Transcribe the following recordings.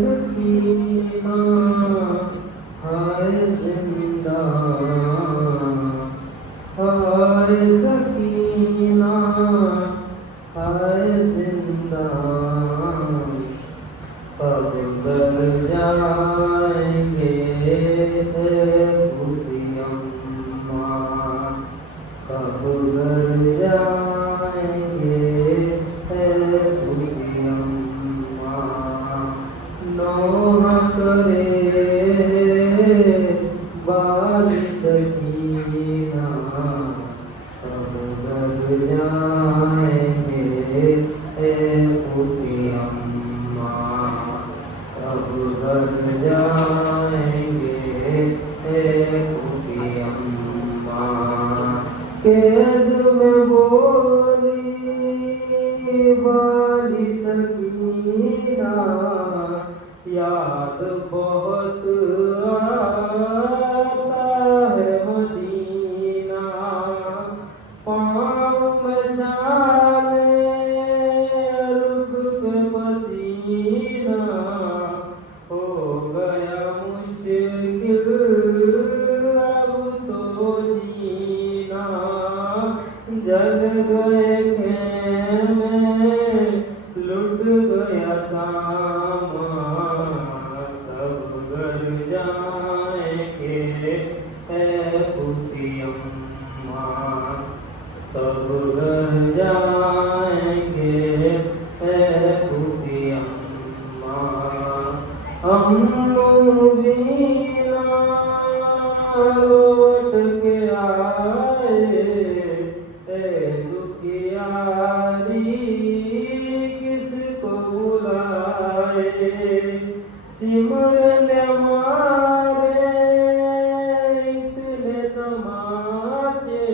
سکینہ ہائے زندہ ہائے سکینہ ہائے زندہ کب گھر جائیں گے بوڑھی اماں کب گھر جائیں گے بوڑھی اماں نوح کرے بال سکینہ کب گھر جائیں گے بوڑھی اماں کب گھر جائیں گے بوڑھی اماں قید میں بولی والی سکینہ یاد بہت آتا ہے مدینہ پاؤں میں جانے رخ پہ پسینہ ہو گیا مشکل اب تو جینا جل گئے خیمے لٹ گیا سامان سب گھر جائیں گے بوڑھی اماں سب گھر جائیں گے بوڑھی اماں ہم مبینہ لوٹ کے آئے دکھیاری کس کو بلائے سمرنے مارے اتنے تماچے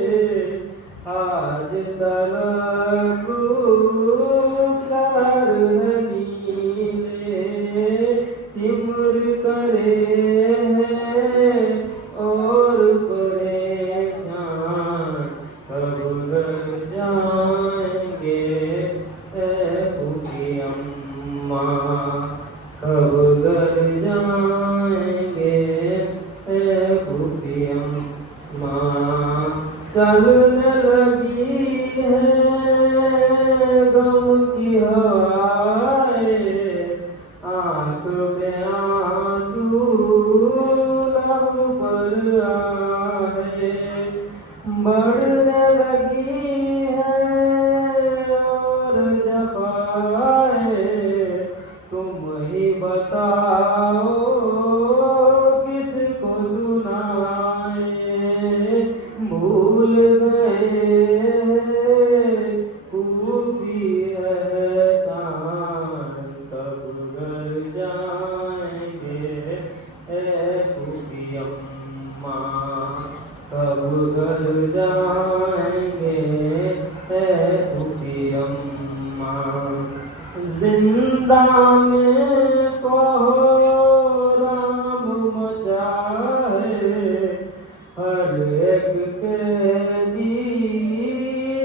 آج تلک سر نیلے سمر کرے ہیں اور پریشان کب گھر جائیں گے بوڑھی اماں کب گھر جائیں گے بوڑھی اماں چلنے لگی ہے غم کی ہوائیں آنکھ میں آنسو لب پر آئے بڑھنے لگی ہے اور جفائیں تم ہی بتاؤ کس کو سنائیں بھول گئے خوبی احسان کب گھر جائیں گے بوڑھی اماں کب گھر جائیں گے بوڑھی اماں زندہ میں کوہرام مچا ہے ہر ایک قیدی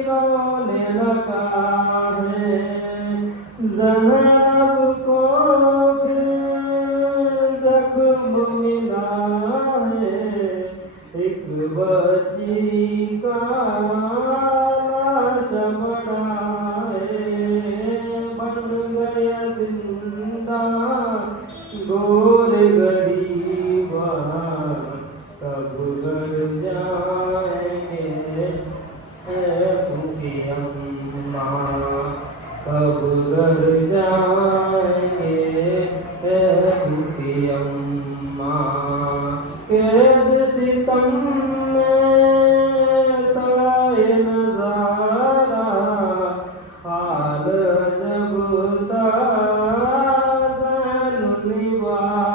رونے لگا ہے زینب کو زخم ملا ہے ایک بچی کا لاش پڑا ہے بن گیا زندہ گور غریبا کب گھر جائیں گے بوڑھی اماں کب گھر جائیں گے بوڑھی اماں قید ستم میں تائے نظارہ حال جب تا زین نبا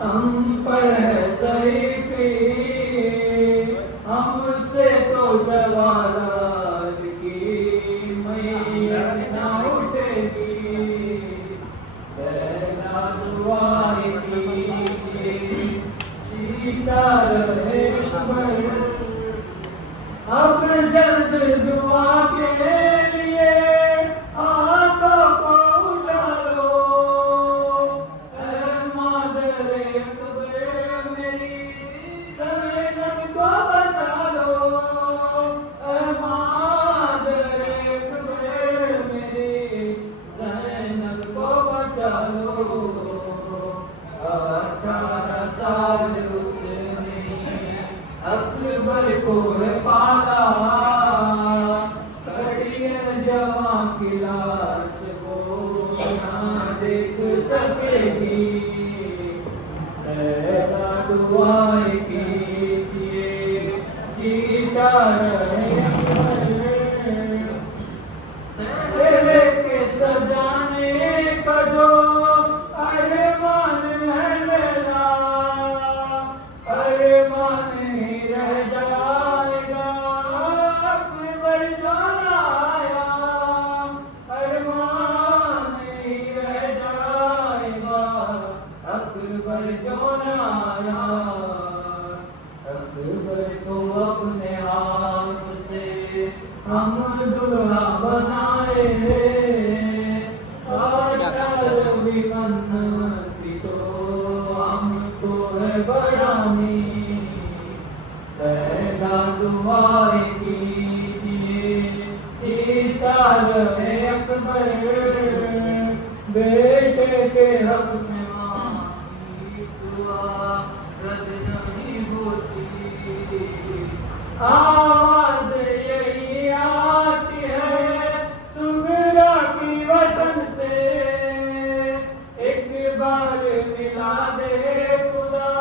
ہم پر ہے ضعیفی، ہم سے تو جوالات کی میت نہ اٹھے گی، پہلا دعائیں کیجیے جیتا رہے اکبر، اب جلد دعا کے لیے ہاتھوں کو اٹھالو، اے مادر اکبر میری زینب کو بچا لو، اے مادر اکبر میری زینب کو بچا لو، 18 سال اس نے اکبر کو پالا، کٹیے جوان کی لاش کو نہ دیکھ سکے گی، ایسا دعائیں کیجیے جیتا رہے تیرے کے سجانے کا جو ارمان ہے میرا، ارمان ہی رہ جائے گا، اکبر جو نہ آیا، ارمان ہی رہ جائے گا، اکبر جو نہ آیا، اکبر کو اپنے ہاتھ سے ہم دلہا بنائے، بھی منتی تو ہم کو ہے بڑھانی، پہلا دعائیں کیجیے جیتا رہے اکبر، بیٹے کے حق میں ماں کی دعا رد نہیں ہوتی، آواز یہی آتی ہے سغرا کی وطن سے، ایک بار ملا دے خدا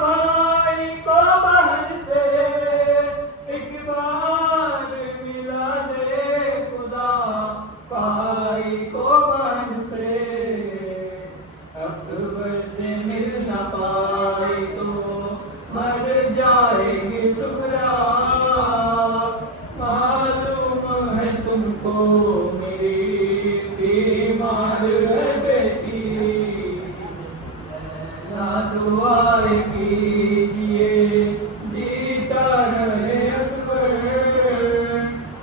بھائی کو بہن سے، ایک بار ملا دے خدا بھائی کو بہن سے، اکبر سے مل نہ پائی تو مر جائے گی سغرا، معلوم ہے تم کو میری بیمار ہے بیٹی، دعائیں کیجیے جیتا رہے اکبر،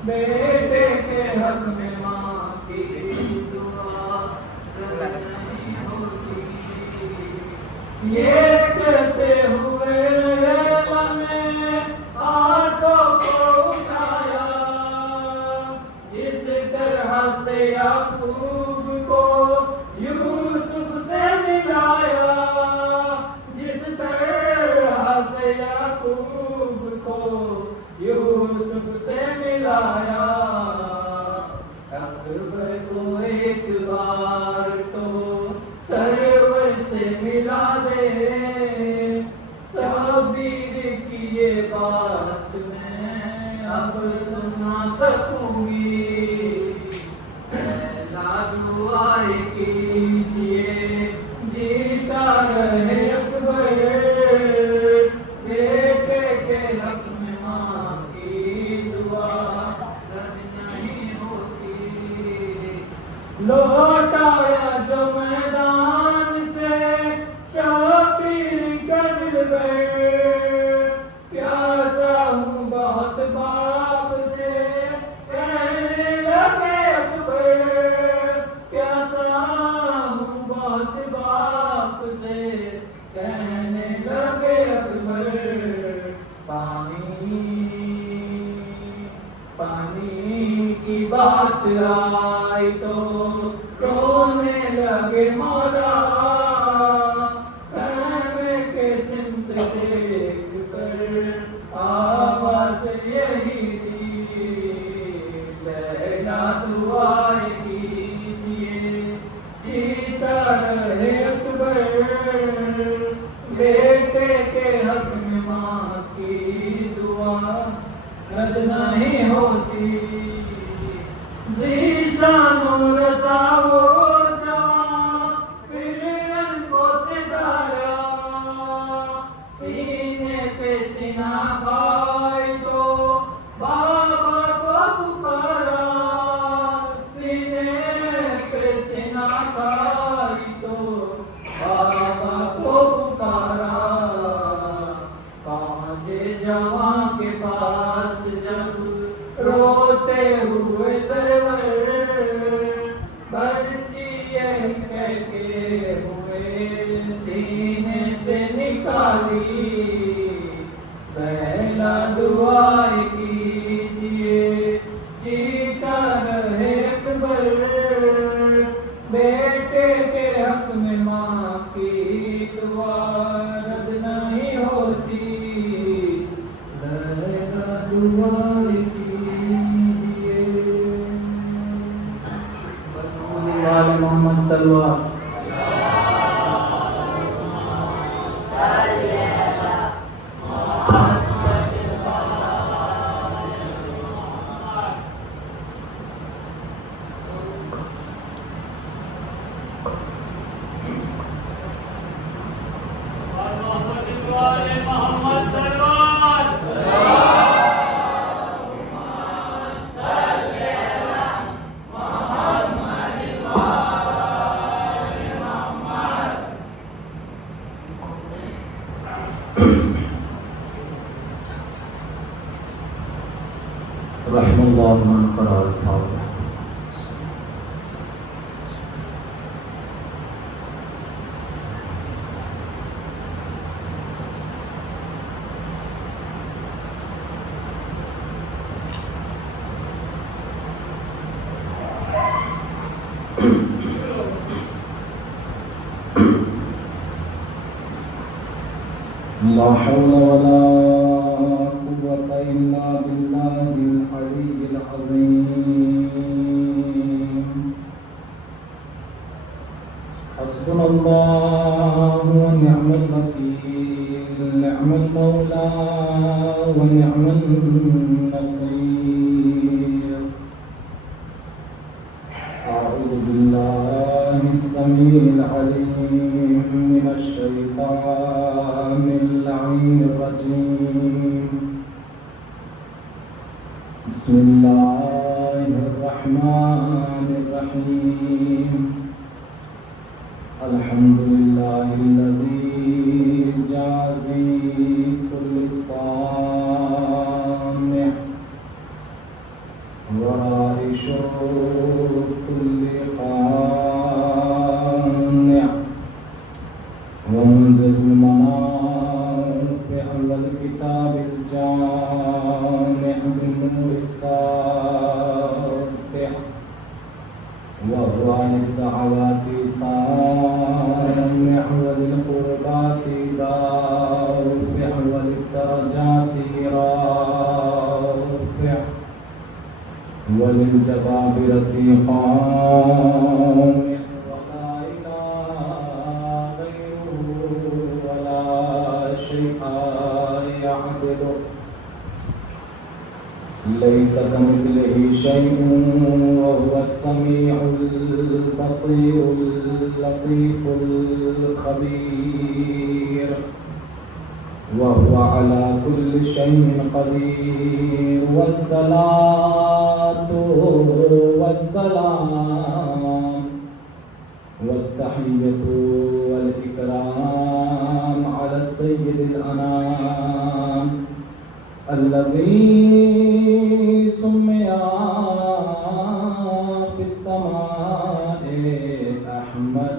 بیٹے کے حق میں ماں کی دعا رد نہیں ہوتی، یہ کہتے ہوئے میں ہاتھوں کو اٹھایا، جس طرح سے یعقوب کو یوسف سے ملایا، جس طرح سے یعقوب کو یوسف سے ملایا، اکبر کو ایک بار تو سرور سے ملا دے، شبیر کی یہ بات میں اب سنا سکوں گی، پہلا دعائیں کیجیے جیتا رہے اکبر، بیٹے کے حق میں ماں کی دعا رد نہیں ہوتی، لوٹایا جو میدان سے شبیر کا دلبر، پیاسا ہوں بہت باپ سے کہنے لگے اکبر، پیاسا ہوں بہت باپ سے کہنے لگے اکبر، پانی کی بات آئی تو رونے لگے مولا، خیمے کے سمت دیکھ کر آواز یہی تھی، پہلا دعائیں کیجیے جیتا رہے اکبر، بیٹے کے حق میں ماں کی دعا رد نہیں ہوتی، ذیشان و رضا وہ جوان پھر ان کو ستارا، سنا کھائی تو بابا کو پکارا، سینے پہ سنا کھائی تو بابا کو پکارا، پانچ جوان کے پاس جب روتے ہوئے سرور، برچی کہہ کے ہوئے سینے سے نکالی، پہلا دعا کیجئے جیتا رہے اکبر، بیٹے کے حق میں ماں کی دعا رد نہیں ہوتی، پہلا دعا کیجئے۔ آل محمد صلی اللہ رحم اللہ من قرأ الفاتحہ۔ لا حول ولا قوة إلا بالله العلي العظيم، حسبنا الله ونعم الوكيل، نعم المولى ونعم النصير، أعوذ بالله السميع العليم من الشيطان اللعين الرجيم، بسم الله الرحمن الرحيم، الحمد لله الذي جازي كل صانع ورائش كل قانع، ومنزل المنافع والكتاب الجامع بالنور الساطع، وهو عن الدعوات سامع وللقربات دافع وللدرجات رافع، وللجبابرة قامع، ولا إله غيره ولا شيء يعبده، ليس كمثله شيء وهو السميع البصير اللطيف الخبير، وهو على كل شيء قدير، والصلاة والسلام والتحية والإكرام على السيد الأنام الذي سمي في السماء أحمد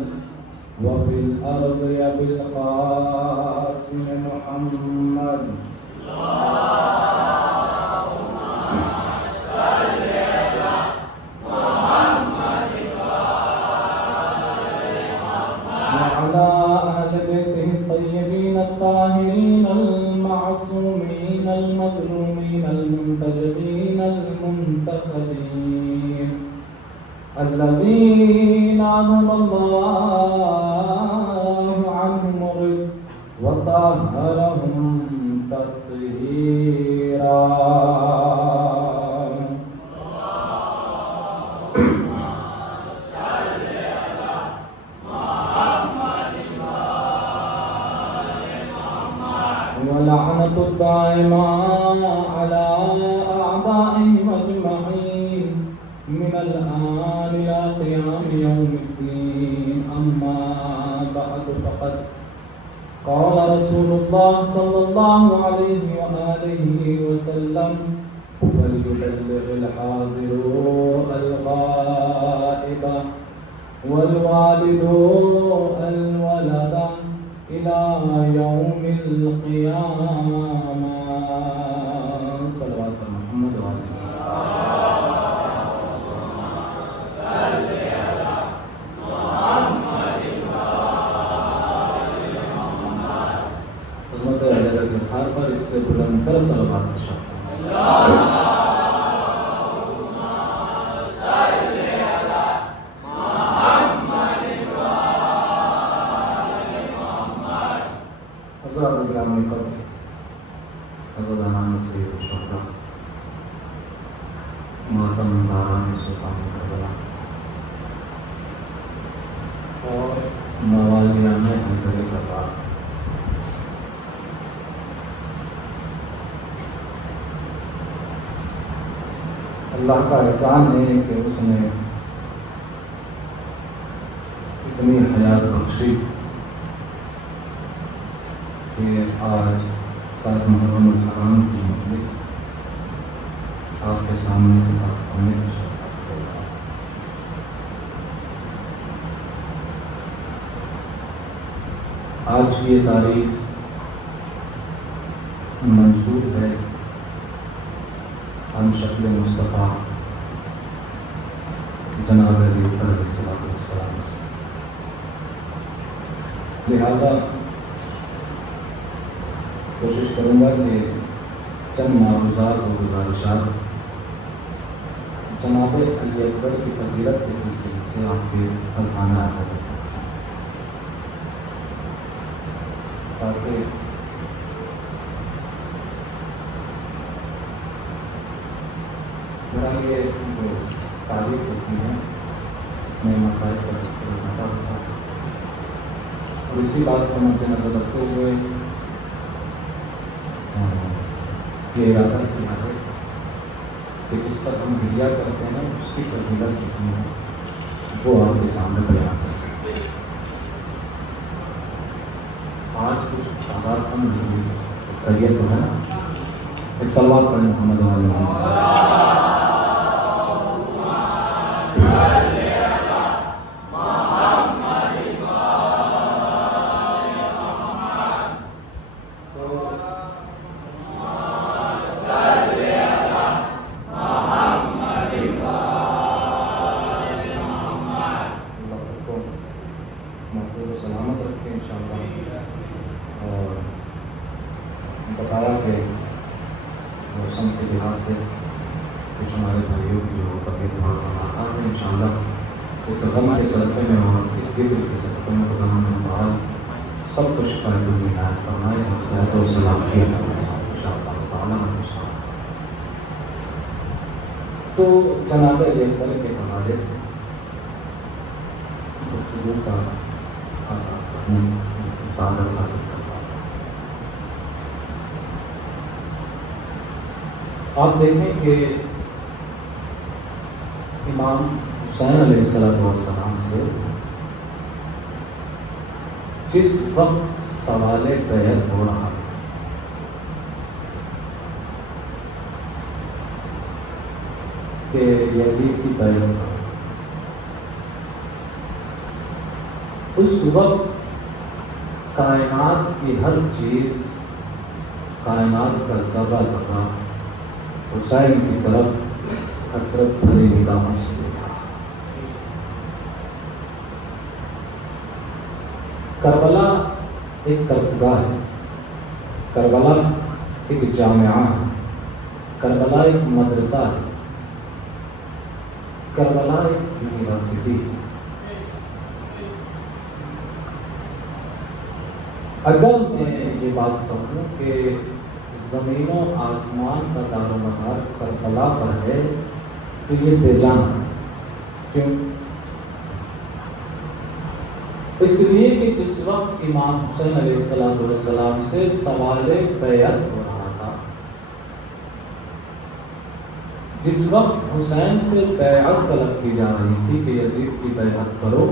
وفي الأرض بالقاسم محمد، اللهم صل على محمد وعلى أهل بيته الطيبين الطاهرين المعصومين المظلومين المنتجبين المنتخبين، الذين أنعم الله عنهم الرزق وطهرهم تطهيرا. ولعنة الدائمة على أعدائهم أجمعين من الآن إلى قيام يوم الدين. أما بعد فقد قال رسول الله صلى الله عليه وآله وسلم: فليبلغ الحاضر الغائب والوالد الولد إلى يوم القيامة. صلوات محمد وعلى پر اس سے بلند تر صلوات حضرات گرامی قدر، عزیزان سید الشہداء، ماتم زاران سلطان کربلا اور موالدیان حیدر کربلا، اللہ کا احسان ہے کہ اس نے اتنی حیات بخشی کہ آج 7 محرم الحرام کی مجلس آپ کے سامنے ہونے کی شرکت سے آج کی یہ تاریخ منسوب ہے ہم شکل مصطفیٰ جناب علیہ السلام سے، لہذا کوشش کروں گا کہ چند معروضات و گزارشات جناب علی اکبر کی فضیلت کے سلسلے سے آپ کے اذہان میں آتا ہے تاکہ یہ جو تاریخ ہوتی ہے اس میں مسائل کا اضافہ ہوتا ہے، اور اسی بات کو مد نظر رکھتے ہوئے یہ ارادہ کیا ہے کہ جس پر ہم میڈیا کرتے ہیں اس کی فضیلت کتنی ہے وہ آپ کے سامنے بیان کر سکتے ہیں۔ آج کچھ آغاز ہم کریے تو ہے نا، ایک صلوات پڑھیں محمد علیہ وسلم۔ بتایا کہ موسم کے لحاظ سے کچھ ہمارے بھائیوں کی جو طبیعت تھوڑا سا ناساز ہے، انشاءاللہ اس غم کے صدقے میں اور اس ذکر کے صدقے میں خدا ہم تعالیٰ سب کو شفا عنایت فرمائے اور صحت و سلامتی عطا فرمائے انشاءاللہ تعالیٰ۔ تو جناب علی اکبر کے حوالے سے گفتگو کا آغاز کرنے سادہ حاصل کرتا ہوں۔ آپ دیکھیں کہ امام حسین علیہ السلام سے جس وقت سوال بیعت ہو رہا ہے کہ یزید کی بیعت کا، اس وقت کائنات کی ہر چیز، کائنات کا ذرہ ذرہ حسین کی طرف حسرت بھری نگاہوں سے دیکھا۔ کربلا ایک قصبہ ہے، کربلا ایک جامعہ ہے، کربلا ایک مدرسہ ہے، کربلا ایک یونیورسٹی ہے۔ اگر میں یہ بات کہوں کہ زمین و آسمان کا دار و مدار کربلا پر ہے تو یہ بے جان ہے۔ کیوں؟ اس لیے کہ جس وقت امام حسین علیہ السلام سے سوال بیعت ہو رہا تھا، جس وقت حسین سے بیعت طلب کی جا رہی تھی کہ یزید کی بیعت کرو،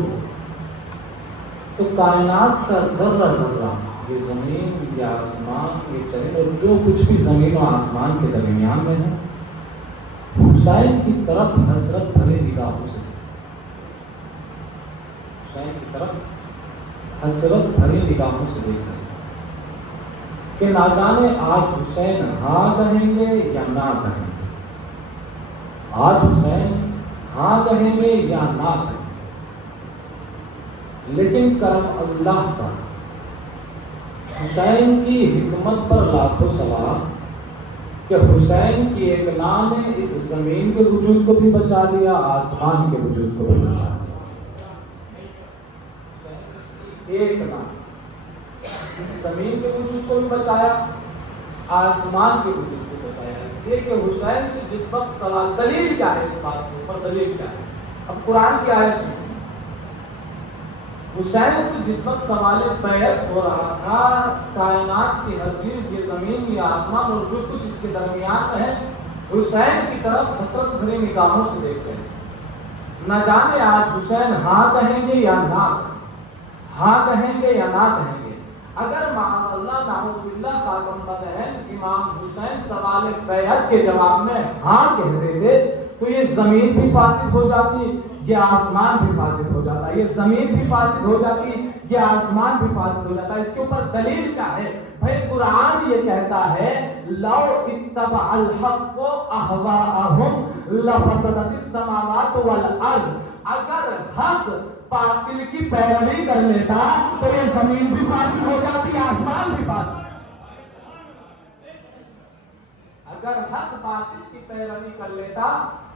تو کائنات کا ذرہ ذرہ، یہ زمین، یہ آسمان، یہ چرند اور جو کچھ بھی زمین و آسمان کے درمیان میں ہے، حسین کی طرف حسرت بھرے نگاہوں سے، حسین کی طرف حسرت بھری نگاہوں سے دیکھ رہے ہیں کہ نہ جانے آج حسین ہاں کہیں گے یا نہ کہیں گے، آج حسین ہاں کہیں گے یا نہ کہیں گے۔ لیکن کرم اللہ کا، حسین کی حکمت پر لاکھوں سلام کہ حسین کی ایک نا نے اس زمین کے وجود کو بھی بچا لیا، آسمان کے وجود کو بھی بچا لیا۔ ایک نا اس زمین کے وجود کو بھی بچایا، آسمان کے وجود کو بچایا، اس لیے کہ حسین سے جس وقت سوال، دلیل کیا ہے اس بات کے اوپر، دلیل کیا ہے؟ اب قرآن کی آیت سنیں۔ حسین سے جس وقت سوال بیعت ہو رہا تھا، کائنات کی ہر چیز، یہ زمین، یہ آسمان اور جو کچھ اس کے درمیان ہے، حسین کی طرف حسرت بھری نگاہوں سے دیکھتے ہیں۔ نہ جانے آج حسین ہاں کہیں گے یا نہ، ہاں کہیں گے یا نہ کہیں گے۔ اگر معاذ اللہ نعوذ باللہ خاتم بدہن امام حسین سوال بیعت کے جواب میں ہاں کہہ دیتے تو یہ زمین بھی فاسد ہو جاتی، یہ آسمان بھی فاسد ہو جاتا، یہ زمین بھی فاسد ہو جاتی، یہ آسمان بھی فاسد ہو جاتا۔ اس کے اوپر دلیل کیا ہے؟ بھائی قرآن یہ کہتا ہے لو اتبع الحق اہواءہم لفسدت السماوات والارض، اگر حق باطل کی پیروی کر لیتا تو یہ زمین بھی فاسد ہو جاتی، آسمان بھی فاسد۔ اگر حق باطل کی پیروی کر لیتا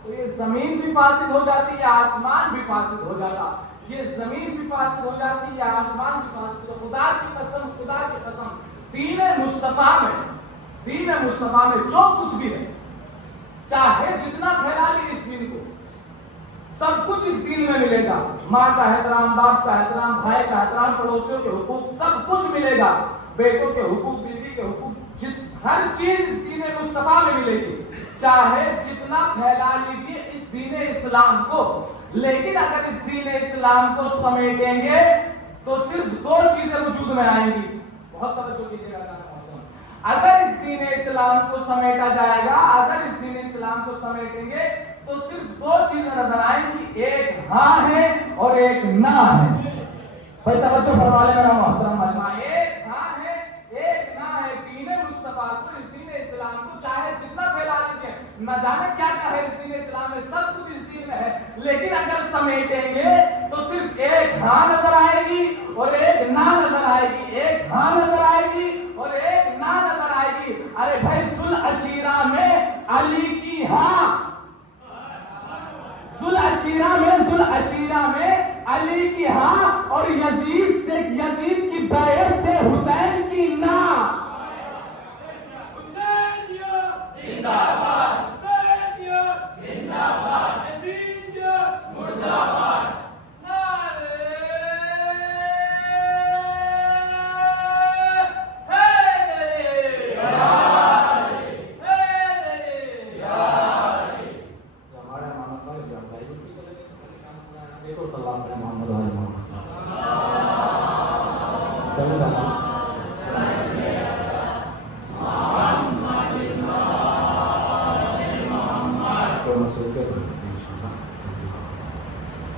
تو یہ زمین بھی فاسد ہو جاتی، یہ آسمان بھی فاسد ہو جاتا، یہ زمین بھی فاسد ہو جاتی، یہ آسمان بھی فاسد ہو۔ خدا کی قسم، خدا کی قسم، دین مصطفیٰ میں جو کچھ بھی ہے، چاہے جتنا پھیلا لی اس دین کو، سب کچھ اس دین میں ملے گا۔ ماں کا احترام، باپ کا احترام، بھائی کا احترام، پڑوسیوں کے حقوق، سب کچھ ملے گا، بیٹوں کے حقوق، بیوی کے حقوق، ہر چیز اس دین مصطفیٰ میں ملے گی، چاہے جتنا پھیلا لیجیے اس دین اسلام کو۔ لیکن اگر اس دین اسلام کو سمیٹیں گے تو صرف دو چیزیں وجود میں آئیں گی، بہت توجہ کیجیے گا۔ اگر اس دین اسلام کو سمیٹا جائے گا، اگر اس دین اسلام کو سمیٹیں گے تو صرف دو چیزیں نظر آئیں گی، ایک ہاں ہے اور ایک نہ ہے۔ بھائی توجہ فرما لیں میرا محترم مجمع، ایک ہاں ہے ایک نہ ہے۔ دین مصطفیٰ کو، اس دین اسلام کو چاہے جتنا پھیلا لیجیے، نہ جانے کیا کیا ہے اس دین اسلام میں، سب کچھ اس دین میں ہے، لیکن اگر سمیٹیں گے تو صرف ایک ہاں نظر آئے گی اور ایک نہ نظر آئے گی، ایک ہاں نظر آئے گی اور ایک نہ نظر آئے گی۔ ارے بھائی ذوالعشیرہ میں علی کی ہاں، ذوالعشیرہ میں علی کی ہاں اور یزید کی بیعت سے حسین کی نہ۔ زندہ باد، زندہ باد، مردہ باد۔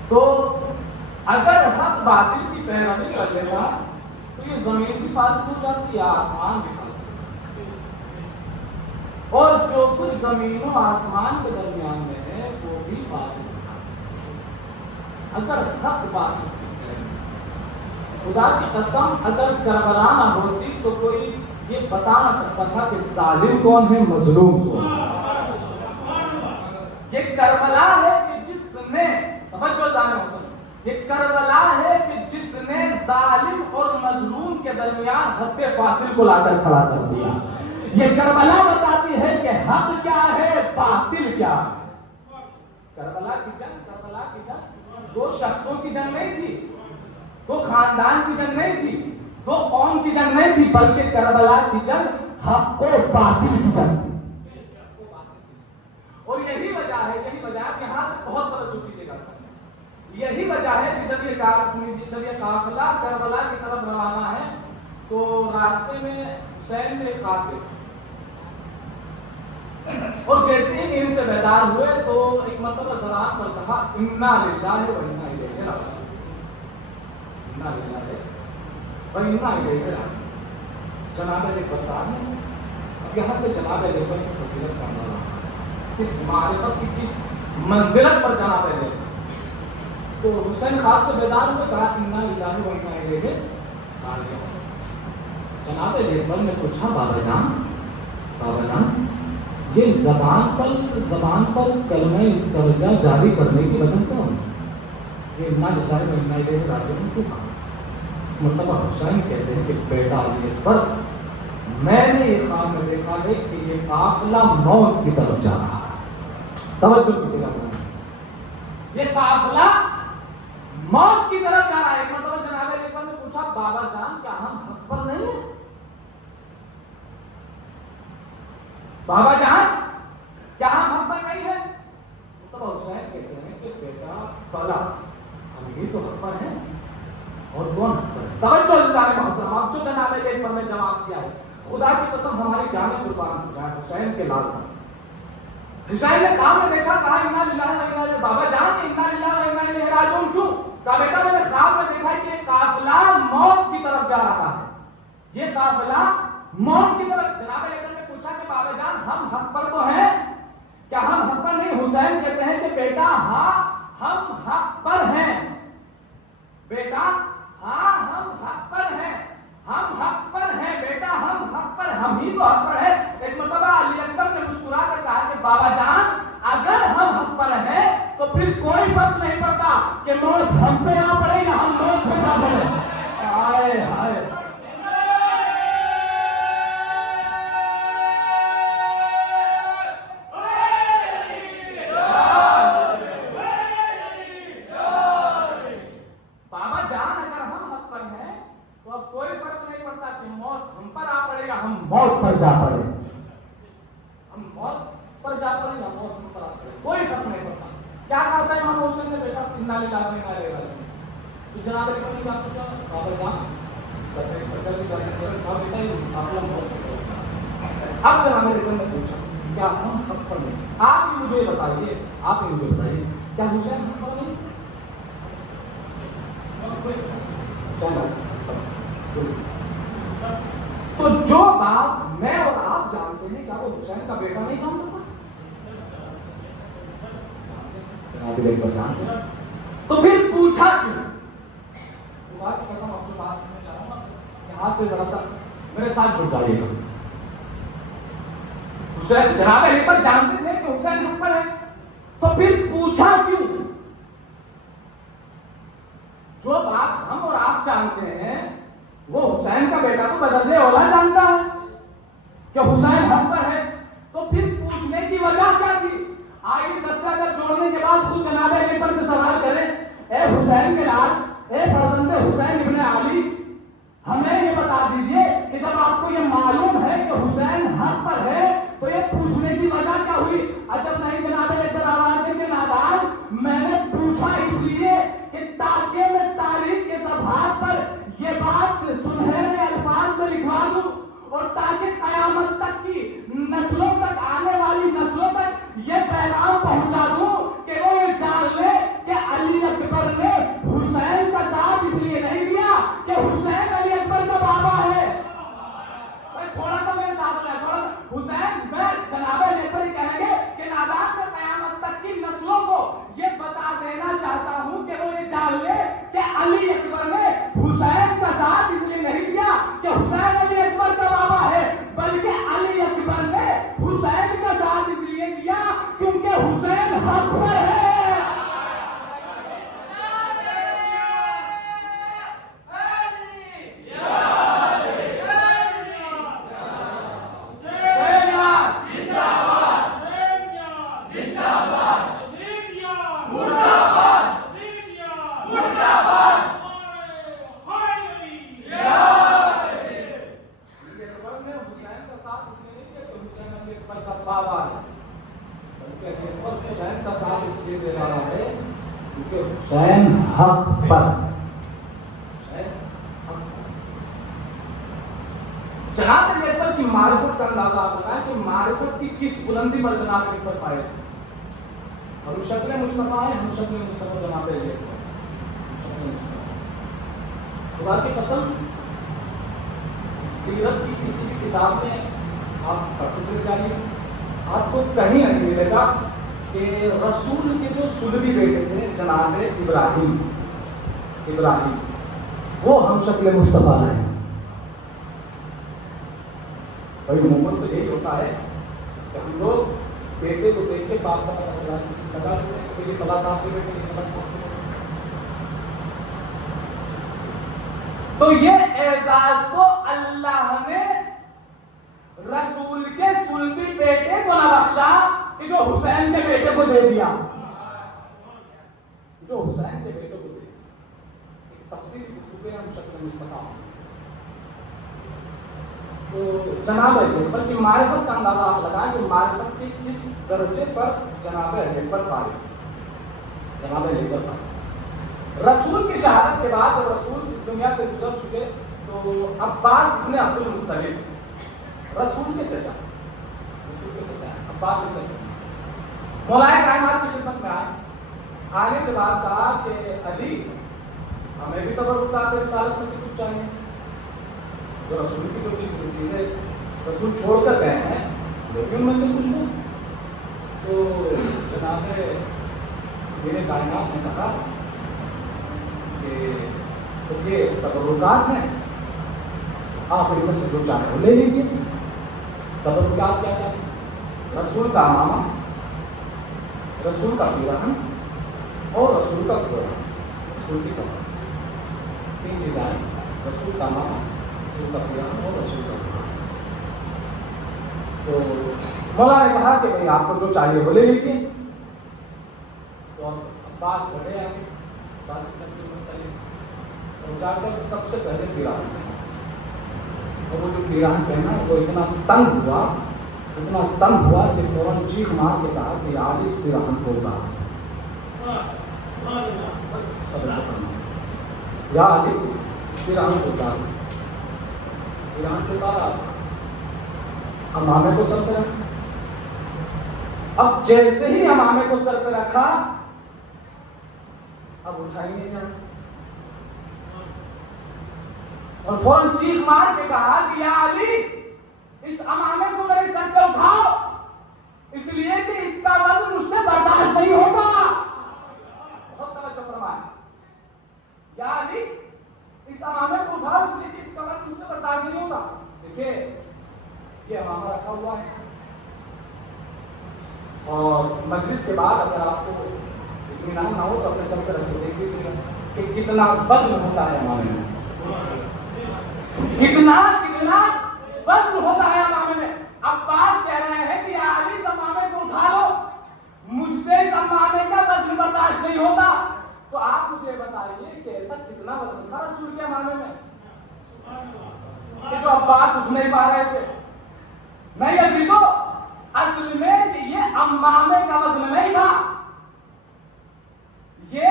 تو اگر حق باطل کی پیروی کر لیتا تو یہ زمین بھی فاسد ہو جاتی، آسمان بھی فاسد ہو جاتی، اور جو کچھ زمین و آسمان کے درمیان میں ہے وہ بھی فاسد ہو جاتا اگر حق باطل کی پیروی۔ خدا کی قسم، اگر کربلا نہ ہوتی تو کوئی یہ بتا نہ سکتا تھا کہ ظالم کون ہے، مظلوم کون ہے۔ یہ کربلا ہے کہ جس نے، توجہ جانے ہوتا ہے، یہ کربلا ہے کہ جس نے ظالم اور مظلوم کے درمیان حد فاصل کو لا کر کھڑا کر دیا۔ یہ کربلا بتاتی ہے کہ حق کیا ہے، باطل کیا ہے۔ کربلا کی جنگ دو شخصوں کی جنگ نہیں تھی، دو خاندان کی جنگ نہیں تھی، دو قوم کی جنگ نہیں تھی، بلکہ کربلا کی جنگ حق و باطل کی جنگ تھی. اور یہی وجہ ہے یہاں سے بہت توجہ کیجیے گا. یہی وجہ ہے کہ جب یہ قافلہ کربلا کی طرف روانہ ہے تو راستے میں حسین نے خواب دیکھا، اور جیسے ہی ان سے بیدار ہوئے تو ایک مرتبہ زبان پر کہا انا للہ و انا الیہ راجعون. انا للہ و انا الیہ راجعون. جناب علی صاحب نے اب یہاں سے جناب علی کی فضیلت کا اندازہ، کس معرفت کی کس منزلت پر جناب علی. تو حسین خواب سے بیدار ہوئے، کہا انا للہ و انا الیہ راجعون. جناب علی نے پوچھا بابا جان یہ زبان پر کلمہ استرجاع جاری کرنے کی وجہ کیا ہے؟ یہ انا للہ و انا الیہ راجعون کیوں کہا؟ مرتبہ حسین کہتے ہیں کہ بیٹا علی اکبر، میں نے یہ خواب میں دیکھا ہے کہ یہ قافلہ موت کی طرف جا رہا ہے. توجہ کیجیے گا. یہ قافلہ موت کی طرف جا رہا ہے. مرتبہ جناب علی اکبر نے پوچھا بابا جان کیا ہم حق پر نہیں ہیں؟ بابا جان کیا ہم حق پر نہیں ہیں؟ تب حسین کہتے ہیں کہ بیٹا بلا ہم ہی تو حق پر ہیں، اور کون حق پر ہے؟ توجہ عزیزان محترم، اب جو جناب علی اکبر نے جواب دیا ہے، خدا کی قسم ہماری جانیں قربان ہو جائے حسین کے لال پر. حسین نے خواب میں دیکھا، کہا انا للہ و انا الیہ. بابا جان انا للہ و انا الیہ راجعون کیوں؟ کہا بیٹا میں نے خواب میں دیکھا کہ یہ قافلہ موت کی طرف جا رہا ہے، یہ قافلہ موت کی طرف. جناب علی اکبر نے پوچھا کہ بابا جان ہم حق پر تو ہیں، کیا ہم حق پر نہیں؟ حسین کہتے ہیں کہ بیٹا ہاں ہم حق پر ہیں. بیٹا ہاں ہم حق پر ہیں، ہم حق پر ہیں بیٹا، ہم حق پر، ہم ہی تو حق پر ہے. ایک مرتبہ علی اکبر نے مسکرا کر کہا کہ بابا جان اگر ہم حق پر ہیں تو پھر کوئی فرق نہیں پڑتا کہ موت ہم پہ آ پڑے یا ہم موت پہ جا پڑے. ہائے ہائے موت پر جا پڑے، ہم موت پر جا پڑے یا موت ہم پر آ پڑے، کوئی فرق نہیں پڑتا. کیا کہتا ہے امام حسین نے؟ بیٹا انا للہ و انا الیہ راجعون. تو جناب علی نے کہا پوچھا بابا جان کہتے اس پر بھی بات کریں. کہا بیٹا یہ قافلہ موت پر جا رہا ہے. اب جناب علی نے پوچھا کیا ہم حق پر نہیں؟ آپ ہی مجھے بتائیے کیا حسین حق پر نہیں؟ تو جو بات میں اور آپ جانتے ہیں کیا وہ حسین کا بیٹا نہیں جانتا تھا؟ تو پھر پوچھا کیوں؟ خدا کی قسم اب جو بات میں جا رہا ہوں یہاں سے ذرا سا میرے ساتھ جڑ جائیے گا. حسین جناب علی پر جانتے تھے کہ حسین حق پر ہے، تو پھر پوچھا کیوں؟ جو بات ہم اور آپ جانتے ہیں وہ حسین کا بیٹا تو بدرجہ اولا جانتا ہے کہ حسین حق پر ہے، تو پھر پوچھنے کی وجہ کیا تھی؟ آئیے دستخط جوڑنے کے بعد خود جناب علی پر سے سوال کریں، اے حسین کے لال، اے فرزند حسین ابن علی، ہمیں یہ بتا دیجئے کہ جب آپ کو یہ معلوم ہے کہ حسین حق پر ہے تو یہ پوچھنے کی وجہ کیا ہوئی؟ عجب نہیں جناب علی پر آواز دے کے نادان، میں نے پوچھا اس لیے کہ تاکہ میں تاریخ کے صفحات پر یہ بات سنہرے الفاظ میں لکھوا دوں اور تاکہ قیامت تک کی نسلوں تک، آنے والی نسلوں تک یہ پیغام پہنچا دوں کہ وہ یہ جان لے کہ علی اکبر نے حسین کا ساتھ اس لیے نہیں دیا کہ حسین علی اکبر کا بابا ہے. تھوڑا سا میرے ساتھ لے، تھوڑا حسین میں جناب علی اکبر کہیں گے کہ نادان میں قیامت تک کی نسلوں کو یہ بتا دینا چاہتا ہوں کہ وہ یہ جان لے کہ علی اکبر نے حسین کا ساتھ اس لیے نہیں دیا کہ حسین علی اکبر کا بابا ہے، بلکہ علی اکبر نے حسین کا ساتھ اس لیے دیا کیونکہ حسین حق ساتھ اس لیے نہیں دیا کہ حسین علی اکبر کا بابا ہے، بلکہ علی اکبر حسین کا ساتھ اس لیے دے رہا ہے کیونکہ حسین حق پر، حسین حق پر۔ جناب علی اکبر کی معرفت کا اندازہ آپ لگائیں کہ معرفت کی کس بلندی پر جناب علی اکبر فائز ہے۔ ہم شکل مصطفیٰ ہیں، ہم شکل مصطفیٰ جناب علی اکبر، ہم شکل مصطفیٰ۔ خدا کی قسم سیرت کی کسی بھی کتاب میں آپ پڑھتے چلے جائیے، آپ کو کہیں نہیں ملے گا کہ رسول کے جو سلبی بیٹے تھے جناب ابراہیم، وہ ہم شکل مصطفیٰ ہیں۔ بھائی عموماً تو یہی ہوتا ہے کہ ہم لوگ بیٹے کو دیکھ کے باپ کا پتہ چلا لگا کہ یہ فلاں صاحب کے بیٹے، یہ فلاں صاحب کے بیٹے۔ تو یہ اعزاز تو اللہ نے رسول کے سلبی بیٹے کو نہ بخشا کہ جو حسین کے بیٹے کو دے دیا، جو حسین کے بیٹے کو دے دیا۔ ایک تفصیلی گفتگو ہے ہم شکل مصطفیٰ۔ تو جناب علی اکبر کی معرفت کا اندازہ آپ لگائیں کہ معرفت کے کس درجے پر جناب علی اکبر فائز ہے۔ جناب علی اکبر فائز رسول کی شہادت کے بعد جب رسول اس دنیا سے گزر چکے تو عباس ابن عبد المطلب رسول کے چچا عباس ابن المطلب مولا کائنات کی خدمت میں آنے کے بعد کہا کہ علی ہمیں بھی تبرکات رسالت میں سے کچھ چاہیے، جو رسول کی جو چیزیں رسول چھوڑ کر گئے ہیں لیکن ان میں سے کچھ نہیں۔ تو جناب میرے کائنات نے کہا کہ یہ تبرکات ہیں، آپ ان میں سے جو چاہیں وہ لے لیجیے۔ تبرکات کیا ہے؟ رسول کا امامہ، رسول کا پیراہن اور رسول کا گھوڑا، رسول کی سفر، تین چیزیں ہیں، رسول کا امامہ، رسول کا پیراہن اور رسول کا گھوڑا۔ تو مولا نے کہا کہ بھائی آپ کو جو چاہیے وہ لے لیجیے۔ تو عباس بڑے آئے، عباس اور جا کر سب سے پہلے پیراہن پہنا، اور وہ جو پیراہن پہنا وہ اتنا تنگ ہوا کہ فوراً چیخ مار کے کہا کہ عالی اس پیراہن کو اتار، یا علی اس پیراہن کو اتار۔ پیراہن کو اتارا، امامے کو سر پہ رکھا۔ اب جیسے ہی امامے کو سر پہ رکھا اب اٹھائی نہیں جانا، اور فوراً چیخ مار کے کہا کہ یا علی اس امامے کو میرے سر سے اٹھاؤ، اس لیے کہ اس کا وزن مجھ سے برداشت نہیں ہوگا۔ بہت توجہ فرمائیں، یا علی اس امامے کو اٹھاؤ اس لیے کہ اس کا وزن مجھ سے برداشت نہیں ہوگا۔ دیکھیے یہ امامہ رکھا ہوا ہے، اور مجلس کے بعد اگر آپ کو اطمینان نہ ہو تو اپنے سر پہ رکھ کے دیکھ لیجیے کہ کتنا وزن ہوتا ہے امامے میں، کتنا وزن ہوتا ہے امامے میں۔ عباس کہہ رہے ہیں کہ علی اس امامے کو اٹھا لو، مجھ سے اس امامے کا وزن برداشت نہیں ہوتا۔ تو آپ مجھے بتائیے کہ ایسا کتنا وزن تھا رسول کے امامے میں کہ جو عباس اٹھ نہیں پا رہے تھے؟ نہیں عزیزو، اصل میں یہ امامے کا وزن نہیں تھا، یہ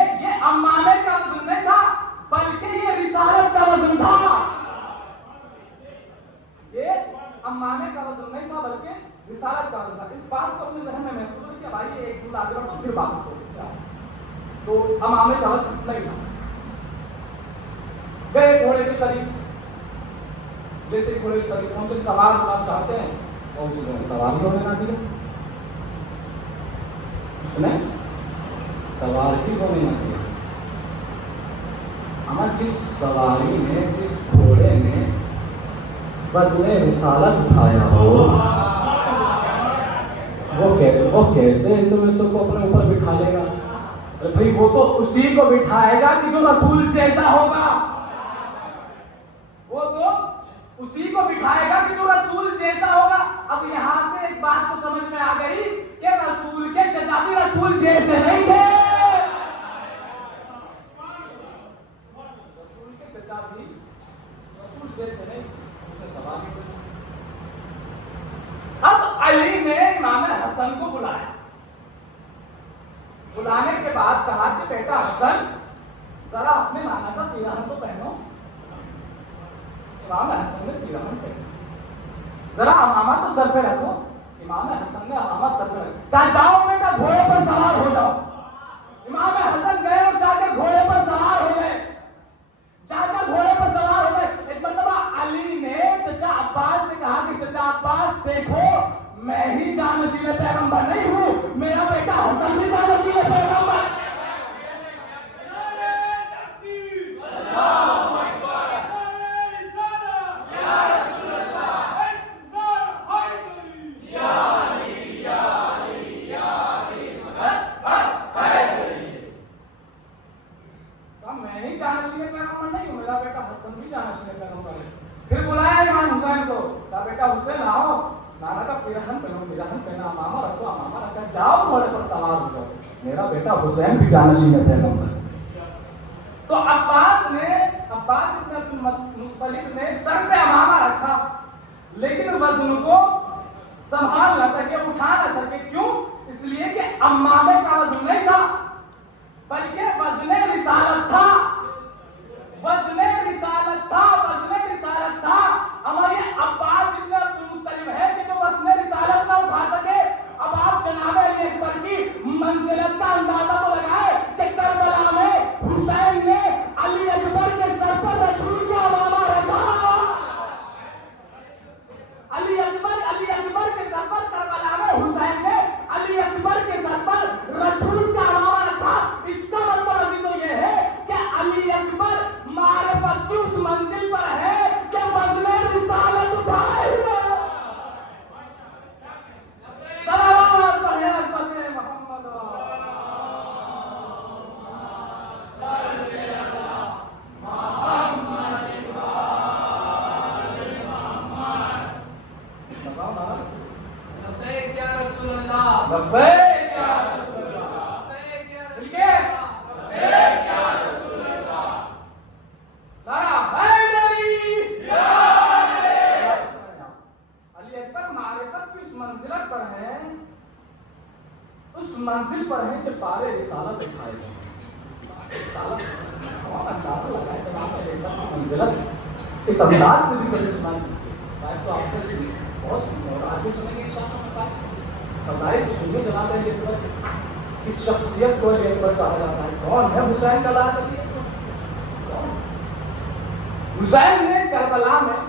امامے کا وزن نہیں تھا بلکہ یہ رسالت کا وزن تھا۔ یہ امامے کا وزن نہیں تھا بلکہ رسالت کا وزن تھا۔ اس بات کو اپنے ذہن میں محفوظ رکھیے۔ بھائی ایک جملہ آگے رکھو پھر بات کرو۔ تو امامے کا وزن نہیں تھا۔ گئے گھوڑے کے قریب، جیسے گھوڑے کے قریب پہنچے، سوار ہونا چاہتے ہیں اور اس نے سوار ہی ہونے نہ دیا، اس نے سوار ہی ہونے نہ دیا۔ ہمارا جس سواری نے، جس گھوڑے نے وزن رسالت اٹھایا ہو وہ کیسے اس کو اپنے اوپر بٹھا لے گا؟ بھائی وہ تو اسی کو بٹھائے گا کہ جو رسول جیسا ہوگا، وہ تو اسی کو بٹھائے گا کہ جو رسول جیسا ہوگا۔ اب یہاں سے ایک بات تو سمجھ میں آ گئی کہ رسول کے چچا بھی رسول جیسے نہیں تھے، رسول کے چچا بھی رسول جیسے نہیں، اس نے سوال علی نے امام حسن کو بلایا. بلانے کے بعد کہا کہ بیٹا حسن ذرا اپنے نانا کا پیراہن تو پہنو. امام حسن نے پیراہن پہنا. ذرا امامہ تو سر پہ رکھو. امام حسن نے امامہ سر پہ رکھا. کہا جاؤ بیٹا گھوڑے پر سوار ہو جاؤ. امام حسن گئے اور جا کے گھوڑے پر سوار ہو گئے. جا کے گھوڑے پر سوار ہو گئے. ایک مرتبہ علی نے چچا عباس سے کہا کہ چچا عباس دیکھو میں ہی جانشین پیغمبر نہیں ہوں, میرا بیٹا حسن بھی جانشین پیغمبر. پھر بلایا امام حسین کو. کہا بیٹا حسین آؤ, نانا کا پیراہن پہنو, پیراہن پہنا, امامہ رکھو, امامہ رکھا, جاؤ گھوڑے پر سوار ہو جاؤ, میرا بیٹا حسین بھی جانشین پیغمبر. تو عباس ابن عبدالمطلب نے سر پہ امامہ رکھا, لیکن وزن کو سنبھال نہ سکے, اٹھا نہ سکے. کیوں؟ اس لیے کہ امامے کا وزن نہیں تھا بلکہ وزن رسالت تھا. وزن رسالت تھا, وزن رسالت تھا. ہمارے عباس ابن عبدالمطلب ہے کہ جو وزن رسالت نہ اٹھا سکے. اب آپ جناب علی اکبر کی منزلت کا اندازہ تو لگائے کہ کربلا میں حسین نے علی اکبر کے سر پر رسول کا امامہ رکھا. علی اکبر کے سر پر کربلا میں حسین نے علی اکبر کے سر پر رسول کا امامہ رکھا. اس کا مطلب عزیزوں یہ ہے کہ علی اکبر معرفت کی اس منزل پر ہے کہ وزن رسالت اٹھائے ہوئے. صلوات پڑھیں حضرت محمد. لبیک یا رسول اللہ, لبیک یا رسول اللہ, لبیک یا رسول ٹھیک ہے, لبیک یا رسول اللہ. نعرہ حیدری علی اکبر معرفت کی اس منزلت پر ہے, اس منزل پر ہے کہ بارے رسالت اٹھائے گا. رسالت ہم اندازہ لگائے جناب علی اکبر کی منزلت اس انداز سے بھی بڑے سنائی دیجیے. صاحب تو آپ نے بہت سنتے اور آج بھی سنیں گے انشاءاللہ. مسائل تو سنیے جناب علی اکبر, اس شخصیت کو علی اکبر کہا جاتا ہے. کون ہے حسین کا لال علی اکبر؟ حسین نے کربلا میں,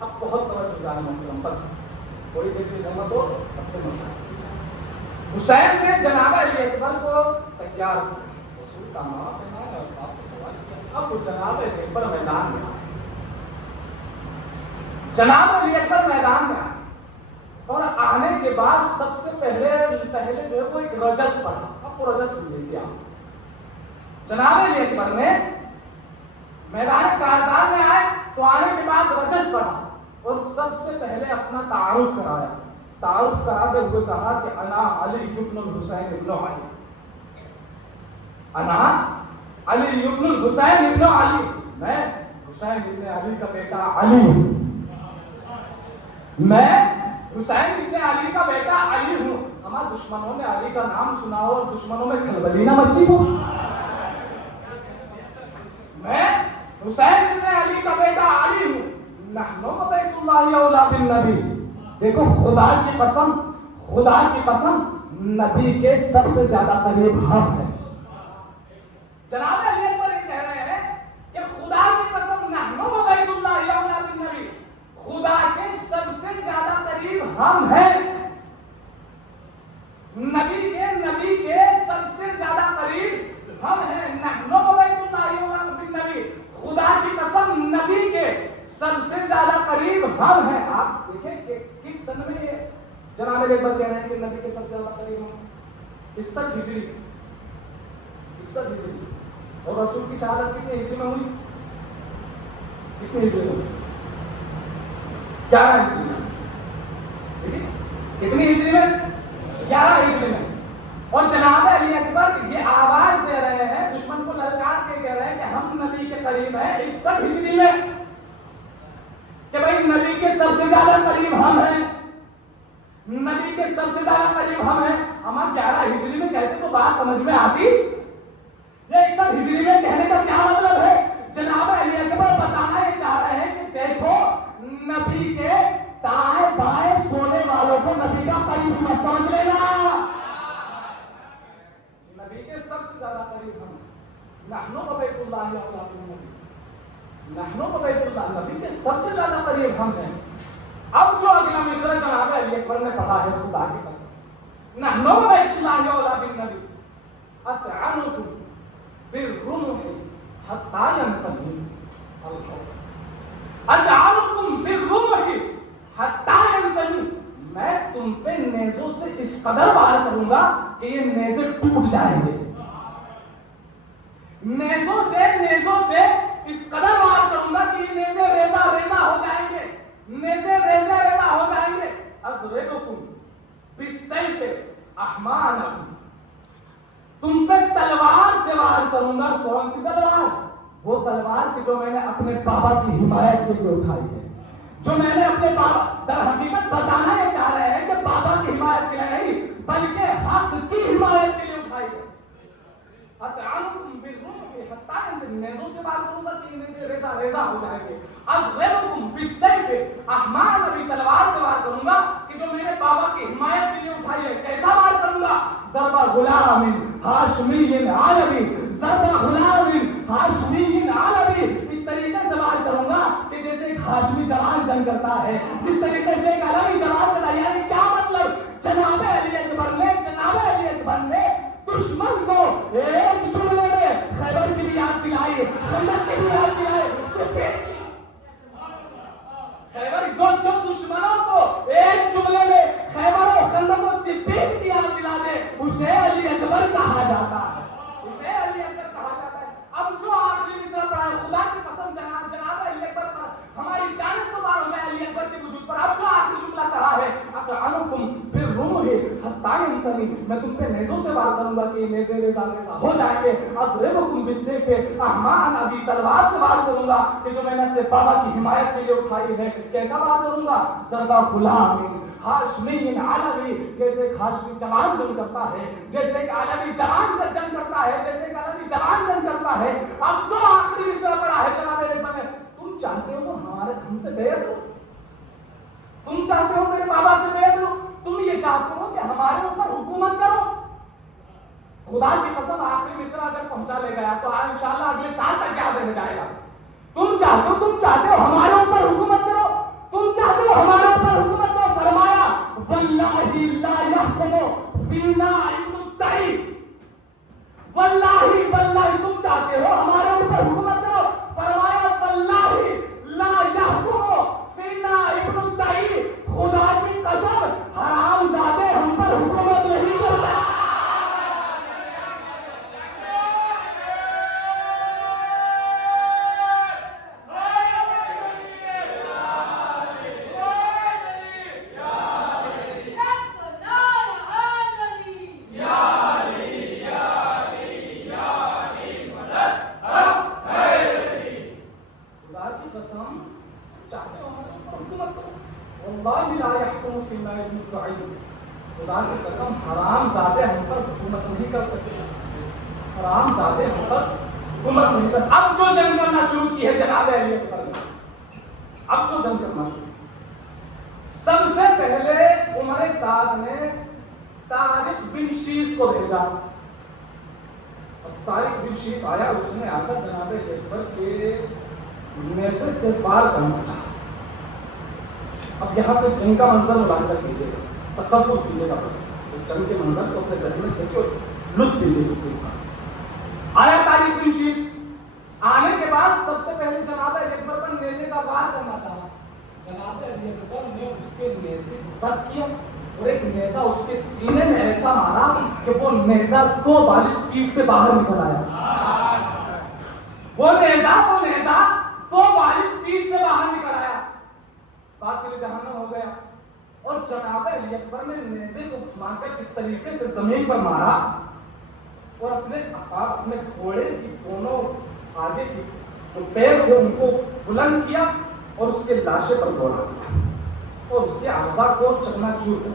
اب بہت توجہ جانے محترم, بس تھوڑی دیر کی زحمت ہو اب تو مسائل. حسین نے جناب علی اکبر کو تیار کیا, رسول کا امامہ پہنایا اور آپ کو سوال کیا. اب وہ جناب علی اکبر میدان میں آئے. جناب علی اکبر میدان میں آئے اور آنے کے بعد سب سے پہلے جو ہے وہ ایک رجس پڑھا. اب وہ رجس سن لیجیے آپ. جناب علی اکبر نے میدان کارزار میں آئے تو آنے کے بعد رجس پڑھا اور سب سے پہلے اپنا تعارف کرایا. تعارف کراتے ہوئے کہا کہ انا علی ابن الحسین ابن علی, انا علی ابن الحسین ابن علی, میں حسین ابن علی کا بیٹا علی ہوں. میں حسین ابن علی کا بیٹا علی ہوں. ہمارے دشمنوں نے علی کا نام سنا ہو اور دشمنوں میں کھلبلی نہ مچی ہو. میں حسین ابن علی کا بیٹا علی ہوں. نحنو بیت اللہ اولا بالنبی. دیکھو خدا کی قسم نبی کے سب سے زیادہ قریب ہم ہیں. جناب علی اکبر یہ کہہ رہے ہیں کہ خدا کی قسم نحنو بیت اللہ اولا بالنبی, خدا کے سب سے زیادہ قریب ہم ہیں. نبی کے سب سے زیادہ قریب ہم ہیں. نحنو بیت اللہ اولا بالنبی, خدا کی قسم نبی کے سب سے زیادہ قریب ہم ہیں. آپ دیکھیں کہ کس سن میں یہ جناب علی اکبر کہہ رہے ہیں کہ نبی کے سب سے زیادہ قریب ہم. 61 ہجری اور رسول کی شہادت کتنی ہجری میں ہوئی؟ کتنی ہجری میں؟ 11 ہجری میں. کتنی ہجری میں؟ 11 ہجری میں. اور جناب علی اکبر یہ آواز دے رہے ہیں, دشمن کو للکار کے کہہ رہے ہیں کہ ہم نبی کے قریب ہیں 61 ہجری میں, کہ بھائی نبی کے سب سے زیادہ قریب ہم ہیں. نبی کے سب سے زیادہ قریب ہم ہیں. ہم 11 ہجری میں کہتے تو بات سمجھ میں آتی. یہ 61 ہجری میں کہنے کا کیا مطلب ہے؟ جناب علی اکبر بتانا یہ چاہ رہے ہیں کہ دیکھو نبی کے دائیں بائیں سونے والوں کو نبی کا قریب مت سمجھ لینا. نبی کے سب سے زیادہ قریب ہم نحن و بیت اللہ اولا بالنبی. نحن و بیت اللہ, نبی کے سب سے زیادہ قریب ہم ہیں. اب جو اگلا مصرع جناب علی اکبر نے پڑھا ہے خدا کی قسم, نحن و بیت اللہ اولا بالنبی اطعنکم بالرمح حتی ینثنی الخوف. اطعنکم بالرمح حتی ینثنی, میں تم پہ نیزوں سے اس قدر وار کروں گا کہ یہ نیزے ٹوٹ جائیں گے. نیزوں سے اس قدر وار کروں گا کہ یہ نیزے ریزہ ریزہ ہو جائیں گے. نیزے ریزہ ریزہ ہو جائیں گے. اضربکم بالسیف احمانکم, تم پہ تلوار سے وار کروں گا. کون سی تلوار؟ وہ تلوار کہ جو میں نے اپنے بابا کی حمایت کے لیے اٹھائی ہے, جو میں نے اپنے بابا, در حقیقت بتانا یہ چاہ رہے ہیں کہ بابا کی حمایت کے لیے نہیں بلکہ حق کی حمایت کے لیے اٹھائی ہے. اطعنکم بالرمح حتی ینثنی, نیزوں سے وار کروں گا کہ نیزے ریزہ ریزہ ہو جائیں گے. اضربکم بالسیف احمانکم, تلوار سے وار کروں گا کہ جو میں نے بابا کی حمایت کے لیے اٹھائی ہے. کیسا وار کروں گا؟ ضرب غلام ہاشمی عالمی, ضرب غلام ہاشمی عالمی, اس طریقے سے وار کروں گا کہ جیسے ایک ہاشمی جوان جنگ کرتا ہے, جس طریقے سے ایک عالمی جوان کرتا ہے. یعنی کیا مطلب؟ جناب علی اکبر نے دشمن کو ایک جملے میں خیبر کی بھی یاد دلائی, خندق کی بھی یاد دلائی. خیبر جو دشمنوں کو ایک جملے میں خیبر و خندق و صفین کی یاد دلا دے, اسے علی اکبر کہا جاتا ہے. اسے علی اکبر کہا جاتا ہے. اب جو آخری مصرع پڑھا ہے, خدا کی قسم جناب علی اکبر پر ہماری جان قربان ہو جائے علی اکبر کے وجود پر. اب جو آخری جملہ کہا ہے اطعنکم بالرمح حتی ینثنی, میں تم پہ نیزوں سے وار کروں گا کہ یہ نیزے ریزہ ریزہ ہو جائیں گے. اضربکم بالسیف احمانکم, تلوار سے وار کروں گا کہ جو میں نے اپنے بابا کی حمایت کے لیے اٹھائی ہے. کیسا وار کروں گا؟ ضرب غلام ہاشمی عالمی, جیسے ایک ہاشمی جوان جنگ کرتا ہے, جیسے ایک عالمی جوان جنگ کرتا ہے, جیسے ایک عالمی جوان جنگ کرتا ہے. اب جو آخری مصرع پڑھا ہے جناب علی اکبر نے, تم چاہتے ہو ہم سے بیعت ہو, تم چاہتے ہو میرے بابا سے بیعت ہو, تم یہ چاہتے ہو کہ ہمارے اوپر حکومت کرو. خدا کی قسم آخری مصرع اگر پہنچا لے گیا تو انشاءاللہ اگلے سال تک یاد رہ جائے گا. تم چاہتے ہو ہمارے اوپر حکومت کرو, تم چاہتے ہو ہمارے اوپر حکومت کرو. فرمایا واللہ لا یحکم فینا ابن الطیب, واللہ تم چاہتے ہو ہمارے اوپر حکومت کرو. فرمایا واللہ لا یحکم فینا ابن الطیب, خدا کی قسم حرام زادے ہم پر حکومت نہیں کر سکتے. خدا کی قسم حرام زادے ہم پر حکومت نہیں کر سکتے, حرام زادے ہم پر حکومت نہیں کر. اب جو جنگ کرنا شروع کی ہے جناب علی اکبر نے, اب جو جنگ کرنا شروع, سب سے پہلے عمر سعد نے طارق بن شیس کو بھیجا. اب طارق بن شیس آیا, اس نے آ کر جناب علی اکبر کے نیزے سے وار کرنا چاہا. اب یہاں سے جنگ کا منظر ملاحظہ کیجیے گا, تصور کیجیے گا, بس جنگ کے منظر کو اپنے ذہن میں دیکھیے اور لطف لیجیے. آیا طارق بن شیس, آنے کے بعد سب سے پہلے جناب علی اکبر پر نیزے کا وار کرنا چاہا. جناب علی اکبر نے اس کے نیزے کو رد کیا اور ایک نیزہ اس کے سینے میں ایسا مارا کہ وہ نیزہ 2 بالش پیٹھ سے باہر نکل آیا. وہ نیزہ 2 بالش پیٹھ سے باہر نکل آیا. باصل جہنم ہو گیا. اور جناب علی اکبر نے نیزے کو گھما کر اس طریقے سے زمین پر مارا اور اپنے گھوڑے کی دونوں آگے کی جو پیر تھے ان کو بلند کیا اور اس کے لاشے پر دوڑا دیا اور اس کے اعضاء کو چکنا چور کر.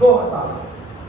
2,000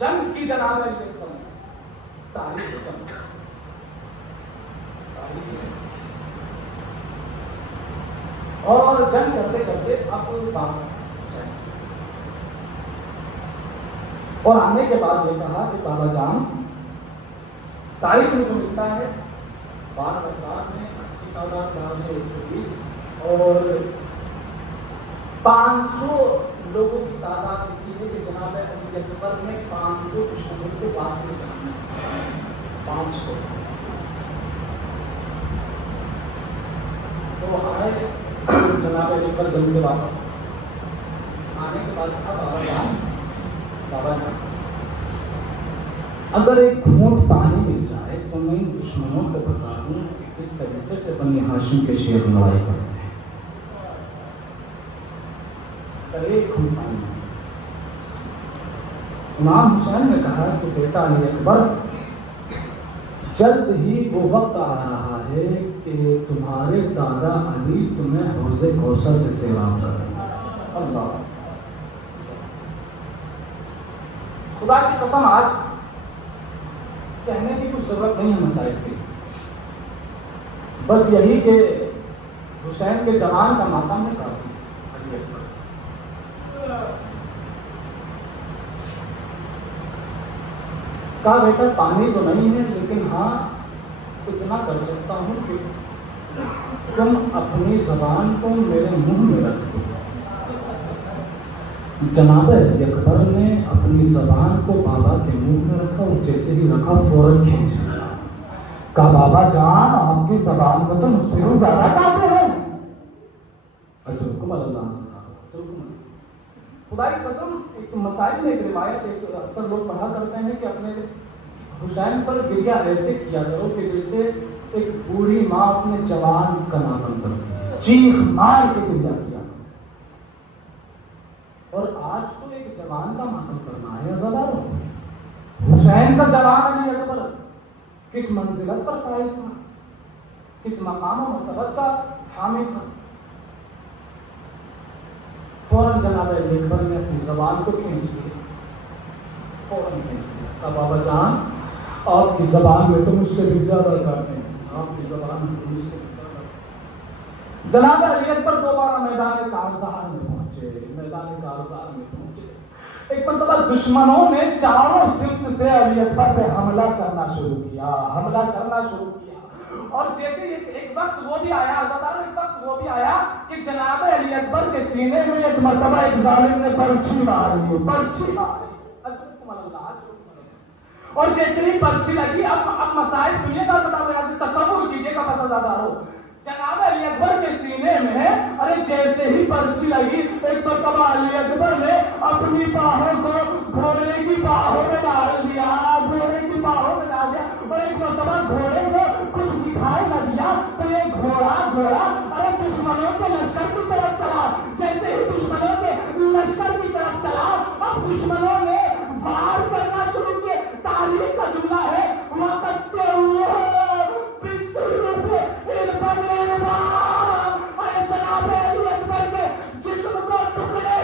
جنگ کی جناب ہے تاریخ جنگ اور جنگ کرتے کرتے اب واپس حسین اور آنے کے بعد یہ کہا کہ بابا جان تاریخ میں جو ملتا ہے بعض افراد میں 80,000 بعض 120 اور 500 لوگوں کی تعداد لکھی ہے کہ جناب علی اکبر نے 500 دشمنوں کو پاس میں جانا ہے 500 تو آئے جناب علی اکبر جنگ سے واپس آنے کے بعد کہا بابا جان اگر ایک گھونٹ پانی مل جائے تو میں ان دشمنوں کو بتا دوں کہ کس طریقے سے بنی ہاشم کے شیر لڑائی کرتے ہیں ایک گھونٹ پانی امام حسین نے کہا کہ بیٹا علی اکبر جلد ہی وہ وقت آ رہا ہے کہ تمہارے دادا علی تمہیں حوض کوثر سے سیراب کر رہے ہیں اللہ خدا کی قسم آج کہنے کی کچھ ضرورت نہیں ہے مسائل کی بس یہی کہ حسین کے جوان کا ماتم ہے کافی علی اکبر کہا بیٹا پانی تو نہیں ہے لیکن ہاں اتنا کر سکتا ہوں کہ تم اپنی زبان کو میرے منہ میں رکھ دو جناب علی اکبر نے اپنی زبان کو بابا کے منہ میں رکھا اور جیسے ہی رکھا فوراً کھینچ لیا کہا بابا جان آپ کی زبان میں تو مجھ سے بھی زیادہ کافر ہے اجرکم اللہ خدا کی قسم ایک مسائل میں ایک روایت اکثر لوگ پڑھا کرتے ہیں کہ اپنے حسین پر گریہ ایسے کیا کرو کہ جیسے ایک بوڑھی ماں اپنے جوان کا ماتم کرتی ہے چیخ مار کے گریہ کیا اور آج تو ایک جوان کا ماتم کرنا ہے عزادارو حسین کا جوان علی اکبر کس منزلت پر فائز تھا کس مقام و مرتبت کا حامی تھا فوراً جناب علی اکبر نے اپنی زبان کو کھینچ لیا فوراً کھینچ لیا کہا بابا جان آپ کی زبان میں تو مجھ سے بھی زیادہ کرتے ہیں آپ کی زبان میں مجھ سے بھی زیادہ جناب علی اکبر دوبارہ میدان کارزار میں پہنچے میدان کارزار میں پہنچے ایک مرتبہ دشمنوں نے چاروں سمت سے علی اکبر پہ حملہ کرنا شروع کیا اور جیسے ایک وقت وہ بھی آیا عزادار ایک وقت وہ بھی آیا کہ جناب علی اکبر کے سینے میں ایک مرتبہ ایک ظالم نے پرچھی ماری اور جیسے ہی پرچھی لگی اب مسائل سنیے گا عزادار یہاں سے تصور کیجیے گا بس عزادار ہو جناب علی اکبر کے سینے میں ارے جیسے ہی پرچھی لگی ایک مرتبہ علی اکبر نے اپنی باہوں کو گھوڑے کی باہوں میں ڈال دیا اور ایک مرتبہ گھوڑے کو کچھ دکھائی نہ دیا تو یہ گھوڑا ارے دشمنوں کے لشکر کی طرف چلا جیسے ہی دشمنوں کے لشکر کی طرف چلا اب دشمنوں نے وار کرنا شروع کیا تاریخ کا جملہ ہے وقت ارے جناب علی اکبر کے جسم کو ٹکڑے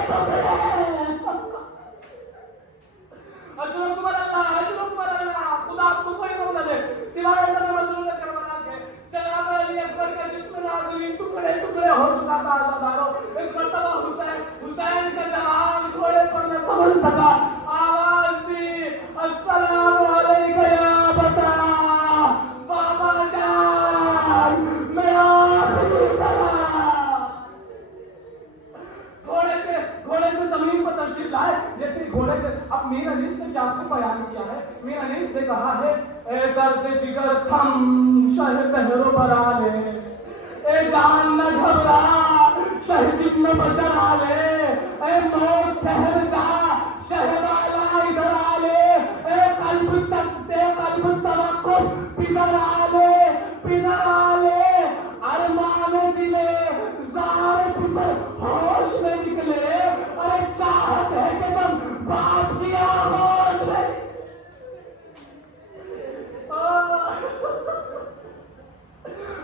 خدا آپ کو کوئی نہ دے سوائے اللہ مظلوم کربلا کے جناب علی اکبر کا جسم ناظرین ٹکڑے ہو چکا تھا عزادارو ایک مرتبہ حسین کے جوان گھوڑے پر نہ سنبھل سکا آواز دی السلام علیکم یا بتا بابا جان میرا آخری سلام گھوڑے سے زمین پر تشریف لائے جیسے گھوڑے کے اب میر انیس نے کیا آپ کو بیان کیا ہے میر انیس نے کہا ہے اے درد جگر تھم شہ پہرو برا لے اے جان نہ گھبرا شہ جتنا بشر آ لے اے موت ٹھہر جا شہ والا ادھر آ لے اے قلب تک دے قلب توقف پدر آ لے ارمان دلے زار پسر ہوش میں نکلے ارے چاہت ہے کہ تم باپ کی آغوش میں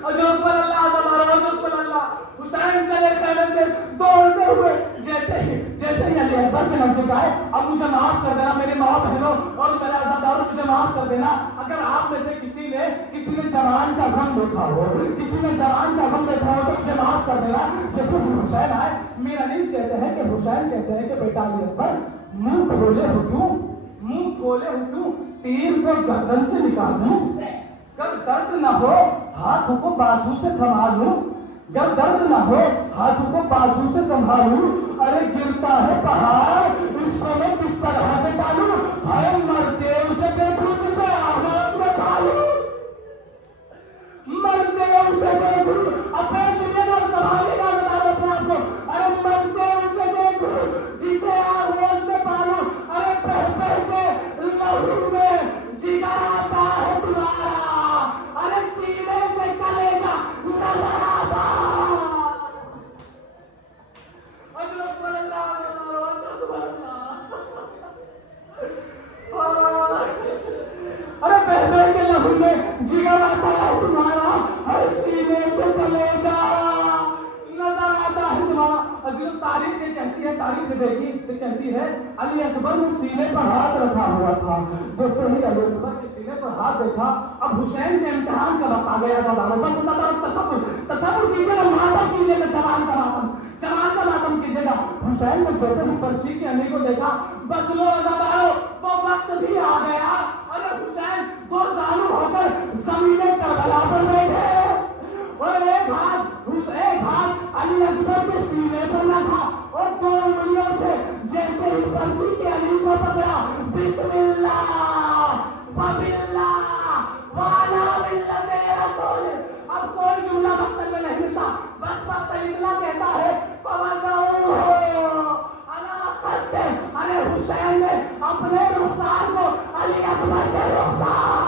اجرکم اللہ زبارہ اجرکم اللہ حسین چلے خیمے سے دوڑتے ہوئے جیسے ہی علی اکبر کے نزدیک ہے اب مجھے معاف کر دینا میرے ماں بہنوں اور میرے عزاداروں، مجھے معاف کر دینا اگر آپ میں سے کسی نے جوان کا غم دیکھا ہو، کسی نے جوان کا غم دیکھا ہو تو مجھے معاف کر دینا۔ جیسے حسین آئے، میرا نیز کہتے ہیں کہ حسین کہتے ہیں کہ بیٹا علی اکبر منہ کھولے ہو کیوں، تیر کو گردن سے نکال دوں، گر درد نہ ہو ہاتھوں کو بازو سے تھما لوں، گر درد نہ ہو ہاتھوں کو بازو سے سنبھالوں، ارے گرتا ہے پہاڑ اس کو میں کس طرح سے ڈالوں، ہائے مرتے اسے دیکھوں جسے آواز میں ڈالوں، مرتے اسے دیکھوں اپنے سنے گا سنبھالے گا اپنے آپ کو، ارے مرتے اسے دیکھوں جسے آغوش میں پالوں، ارے پہ کے لہو میں جگر آتا ہے تمہارا، ارے سینے سے کلیجہ نظر آتا۔ ارے بہبہ کے لہو میں جگر آتا ہے تمہارا، ہر سینے سے کلیجہ نظر آتا ہے تمہارا۔ عزیزو تاریخ یہ کہتی ہے، تاریخ دیکھی تو کہتی ہے علی اکبر نے سینے پر ہاتھ رکھا ہوا تھا، جیسے ہی علی اکبر کے سینے پر ہاتھ دیکھا اب حسین کے امتحان کا وقت آ گیا زاداروں، بس زاداروں تصور کیجئے گا، ماتم کیجئے گا، جوان کا ماتم کیجئے گا۔ حسین نے جیسے ہی پرچی کے علی کو دیکھا بس لو زاداروں وہ وقت بھی آ گیا، ارے حسین دو زانو ہو کر زمین کربلا پر بیٹھے اور ایک ہاتھ علی اکبر کے سینے پر نہ تھا اور دو انگلیوں سے جیسے ہی پرچی کے علی کو پکڑا، بسم اللہ وباللہ وعلی ملت رسول، اب کوئی جملہ مقتل میں نہیں ملتا، بس مقتل اتنا کہتا ہے فوضعوہ علی خط، ارے حسین نے اپنے رخسار کو علی اکبر کے رخسار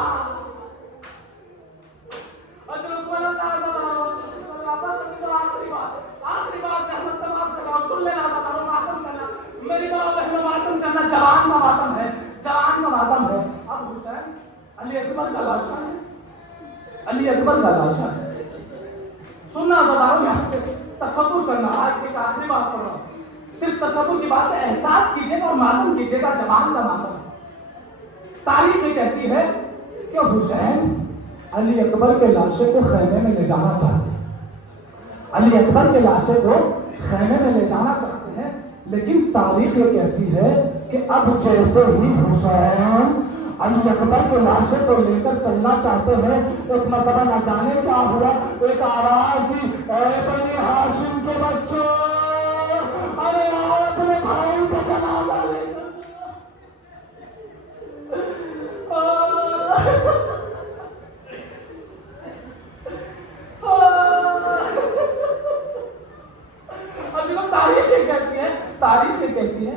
آخری بات جہنم تمام کرنا، سن لینا زاداروں، ماتم کرنا، میری ماں بہنوں ماتم کرنا، جوان کا ماتم ہے، جوان کا ماتم ہے۔ اب حسین علی اکبر کا لاشا ہے، علی اکبر کا لاشا ہے۔ سننا زاداروں، یہاں سے تصور کرنا، آج ایک آخری بات کر رہا ہوں، صرف تصور کی بات ہے، احساس کیجئے گا اور ماتم کیجئے گا، جوان کا ماتم ہے۔ تاریخ یہ کہتی ہے کہ حسین علی اکبر کے لاشے کو خیمے میں لے جانا چاہتے ہیں، علی اکبر کے لاشے کو خیمے میں لے جانا چاہتے ہیں، لیکن تاریخ یہ کہتی ہے کہ اب جیسے ہی حسین علی اکبر کے لاشے کو لے کر چلنا چاہتے ہیں، ایک مرتبہ نہ جانے کیا ہوا، ایک آواز دی، اے بنی ہاشم کے بچوں، ارے آؤ اپنے بھائی کا جنازہ لے کر۔ تاریخ یہ کہتی ہے،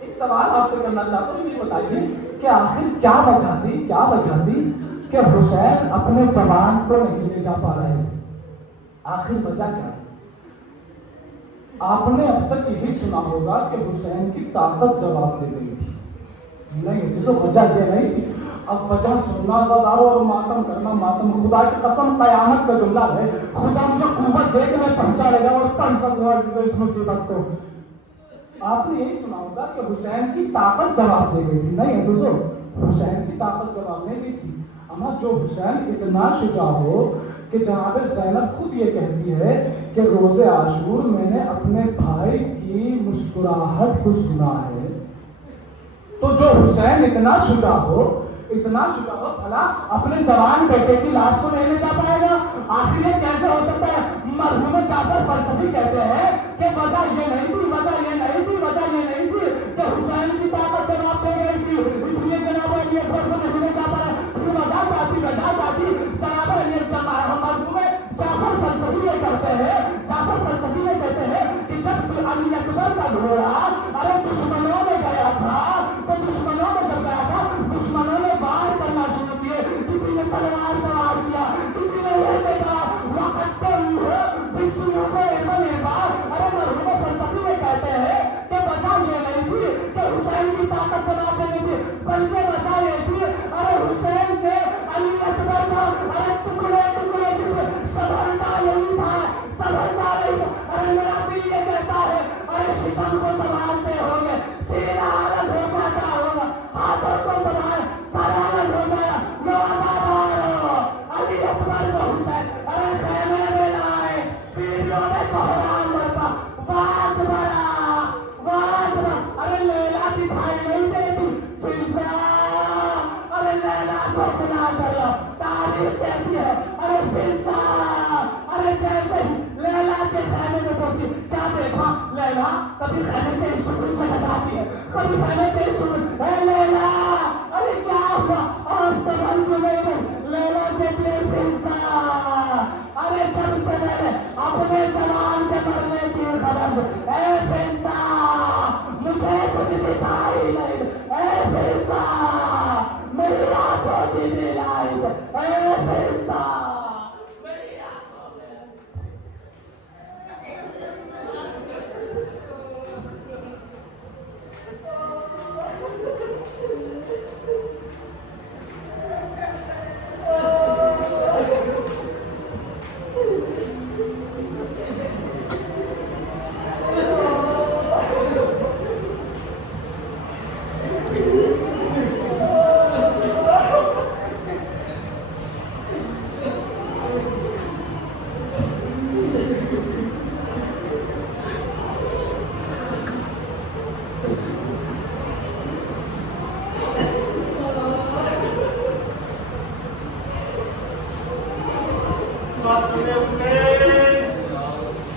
ایک سوال آپ سے کرنا چاہتا ہوں، یہ بتائیے کہ آخر کیا وجہ تھی کہ حسین اپنے جوان کو نہیں لے جا پا رہے تھے، آخر وجہ کیا ہے؟ آپ نے اب تک یہی سنا ہوگا کہ حسین کی طاقت جواب دے گئی تھی، نہیں جسو وجہ یہ نہیں تھی۔ اب وجہ سننا زاداروں اور ماتم کرنا، ماتم خدا کی قسم قیامت کا جملہ ہے، خدا مجھے قوت دے کے میں پہنچا لے گا اور پڑھ سکوں اس مصیبت کو۔ آپ نے یہی سنا ہوگا کہ حسین کی طاقت جواب دے گئی تھی، نہیں عزیزو حسین کی طاقت جواب نہیں دی تھی، اما جو حسین اتنا شجاع ہو کہ جناب زینب خود یہ کہتی ہے کہ روز عاشور میں نے اپنے بھائی کی مسکراہٹ کو سنا ہے، تو جو حسین اتنا شجاع ہو بھلا اپنے جوان بیٹے کی لاش کو نہیں لے جا پائے گا؟ آخر یہ کیسے ہو سکتا ہے؟ مرحوم جعفر فلسفی کہتے ہیں کہ وجہ یہ نہیں تھی کہ حسین کی طاقت جواب دے گئی تھی، اس لیے جناب علی اکبر کو نہیں لے جا پائے، پھر وجہ پاتی جناب علی مرحوم جعفر فلسفی یہ کہتے ہیں کہ جب علی اکبر کا گھوڑا ارے دشمنوں میں گیا تھا، تو دشمنوں میں جب گیا تھا دشمنوں نے وار کرنا شروع کیے، کسی نے تلوار کا وار کیا، کسی نے ایسے کہا وقت پہ ارے مرحوم فلسفی یہ کہتے ہیں کہ وجہ یہ نہیں تھی کہ حسین کی طاقت جواب دے گئی تھی، بلکہ وجہ یہ تھی ارے حسین سے علی اکبر کا ارے ٹکڑے جسے سنبھلتا نہیں تھا، ارے میرا دل یہ کہتا ہے ارے شکم کو سنبھالتے ہوں گے، سینا میری بہنیں بے سن، اے لیلا ارے کیا ہوا آپ سنبھل کیوں نہیں رہے؟